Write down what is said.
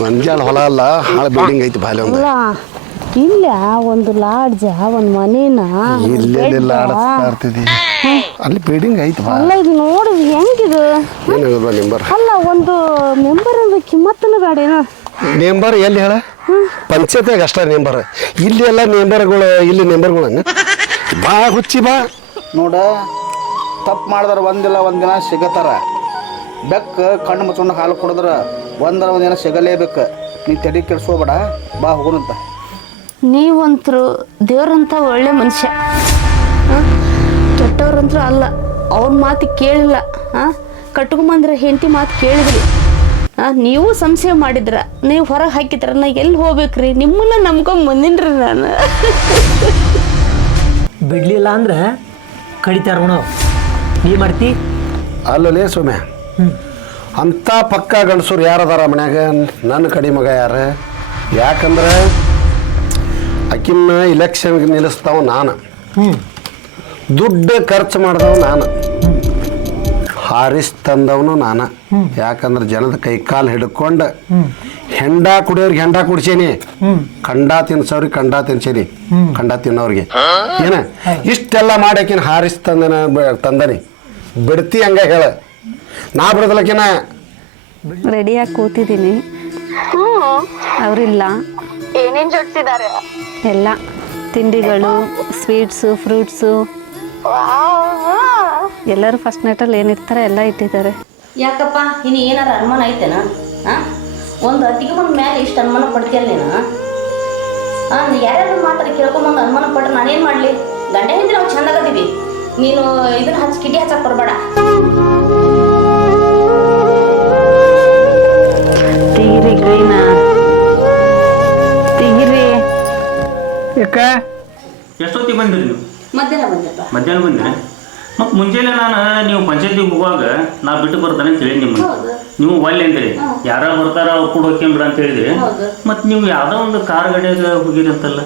ಮಂಜಾಳ ಹೊಲ ಅಲ್ಲ ಹಾಳು ಬಿಲ್ಡಿಂಗ್ ಐತಿ ಬಾಲೆ ಒಂದು ಇಲ್ಲ ಒಂದು ಲಾಡ್ಜ ಒಂದು ಮನೇನ ಇಲ್ಲೆಲ್ಲ ಆಡ್ತಿದ್ದಿ ಅಲ್ಲಿ ಬಿಲ್ಡಿಂಗ್ ಐತಿ ಬಾ ಅಲ್ಲ ಇದು ನೋಡು ಹೆಂಗಿದು ಏನಾಗಲ್ವಾ ನೆಂಬರ್ ಅಲ್ಲ ಒಂದು ಮೆಂಬರ್ ಅಂದ್ರೆ ಕಿಮ್ಮತ್ತನ ಬೇಡೇನ ನೆಂಬರ್ ಎಲ್ಲಿ ಹೇಳ ಪಂಚಾಯತ್ಯಾಗ ಅಷ್ಟ ನೆಂಬರ್ ಇಲ್ಲಿ ಎಲ್ಲ ನೆಂಬರ್ಗಳು ಇಲ್ಲಿ ನೆಂಬರ್ಗಳನ್ನ ಬಾ ಹುಚ್ಚಿ ಬಾ ನೋಡ ತಪ್ಪು ಮಾಡಿದ್ರೆ ಒಂದಿಲ್ಲ ಒಂದಿನ ಸಿಗತ್ತಾರ ಬೆಕ್ಕ ಕಣ್ಣು ಮುಚ್ಕೊಂಡು ಹಾಲು ಕುಡಿದ್ರೆ ಒಂದಿನ ಸಿಗಲೇಬೇಕು ನೀ ತಲೆ ಕೆಡಿಸ್ಕೋಬೇಡ ಬಾ ಹೋಗೋಣಂತ ನೀವಂತರು ದೇವ್ರಂತ ಒಳ್ಳೆ ಮನುಷ್ಯ ಕೆಟ್ಟವ್ರಂತೂ ಅಲ್ಲ ಅವ್ರ ಮಾತು ಕೇಳಿಲ್ಲ ಕಟ್ಕೊಂಬಂದ್ರೆ ಹೆಂಡತಿ ಮಾತು ಕೇಳಿದ್ರಿ ನೀವು ಸಂಶಯ ಮಾಡಿದ್ರ ನೀವು ಹೊರಗೆ ಹಾಕಿದ್ರ ನಾ ಎಲ್ಲಿ ಹೋಗ್ಬೇಕ್ರಿ ನಿಮ್ಮನ್ನ ನಂಬ್ಕೊಂಡ್ ಬಂದಿನ್ರಿ ನಾನು ಬಿಡ್ಲಿಲ್ಲ ಅಂದ್ರೆ ಕಡಿತಾರ ನೀ ಮಾಡ್ತಿ ಅಲ್ಲಲೇ ಸೌಮ್ಯ ಅಂಥ ಪಕ್ಕ ಗಂಡಸರು ಯಾರದಾರ ಮನ್ಯಾಗ ನನ್ನ ಕಡಿ ಮಗ ಯಾರು ಯಾಕಂದ್ರೆ ಆಕಿನ್ನ ಇಲೆಕ್ಷನ್ಗೆ ನಿಲ್ಲಿಸ್ತಾವ ನಾನು ದುಡ್ಡು ಖರ್ಚು ಮಾಡಿದವ ನಾನು ಹಾರಿಸ್ ತಂದವನು ನಾನು ಯಾಕಂದ್ರೆ ಜನದ ಕೈ ಕಾಲು ಹಿಡ್ಕೊಂಡು ಹೆಂಡ ಕುಡಿಯೋರಿಗೆ ಹೆಂಡ ಕುಡ್ಸೇನಿ ಕಂಡ ತಿನ್ಸೋರಿಗೆ ಕಂಡ ತಿನ್ಸೇನಿ ಕಂಡ ತಿನ್ನೋರಿಗೆ ಏನ ಇಷ್ಟೆಲ್ಲ ಮಾಡಾಕಿನ ಹಾರಿಸ್ ತಂದನಿ ಬಿಡ್ತಿ ಹಂಗ ಹೇಳ ನಾ ಬಿಡದಲಕಿನ ರೆಡಿಯಾಗಿ ಕೂತಿದ್ದೀನಿ ಅವರಿಲ್ಲ ಏನೇನ್ ಜೋಡಿಸಿದ್ದಾರೆ ಎಲ್ಲ ತಿಂಡಿಗಳು ಸ್ವೀಟ್ಸು ಫ್ರೂಟ್ಸು ಎಲ್ಲರೂ ಫಸ್ಟ್ ನೈಟಲ್ಲಿ ಏನಿರ್ತಾರೆ ಎಲ್ಲ ಇಟ್ಟಿದ್ದಾರೆ ಯಾಕಪ್ಪ ಇನ್ನು ಏನಾರ ಅನುಮಾನ ಐತೆನಾ ಒಂದು ಅತ್ತಿಗೆ ಬಂದ ಮೇಲೆ ಇಷ್ಟು ಅನುಮಾನ ಪಡ್ತೀಯಲ್ಲ ನೀನು ಯಾರ್ಯಾರು ಮಾತಾಡಿ ಕೇಳ್ಕೊಂಬಂದು ಅನುಮಾನ ಪಟ್ರೆ ನಾನೇನು ಮಾಡಲಿ ಗಂಡ ಹಿಂದೆ ನಾವು ಚಂದಾಗದೀವಿ ನೀನು ಇದನ್ನ ಹಚ್ಚಿ ಕಿಟಿ ಹಚ್ಚಕ್ಕೆ ಬರಬೇಡ ತೆಗಿರಿ ಗ್ರೀನಾ ತೆಗಿರಿ ಯಾಕ ಎಷ್ಟೊತ್ತಿಗೆ ಬಂದಿರಿ ನೀವು ಮಧ್ಯಾಹ್ನ ಬಂದಪ್ಪ ಮಧ್ಯಾಹ್ನ ಬಂದಿರಿ ಮತ್ತು ಮುಂಜಾನೆ ನಾನು ನೀವು ಪಂಚಾಯತಿಗೆ ಹೋಗುವಾಗ ನಾ ಬಿಟ್ಟು ಬರ್ತಾನೆ ಅಂತ ಹೇಳಿ ನಿಮ್ಮನ್ನು ನೀವು ಒಳ್ಳೆ ಅಂತೀರಿ ಯಾರು ಬರ್ತಾರ ಅವ್ರು ಕೂಡ ಹೋಗ್ಕೊಂಡ್ರ ಅಂತ ಹೇಳಿದ್ರಿ ಮತ್ತು ನೀವು ಯಾವುದೋ ಒಂದು ಕಾರ್ ಗಾಡಿಯಾಗ ಹೋಗಿರಿ ಅಂತಲ್ಲ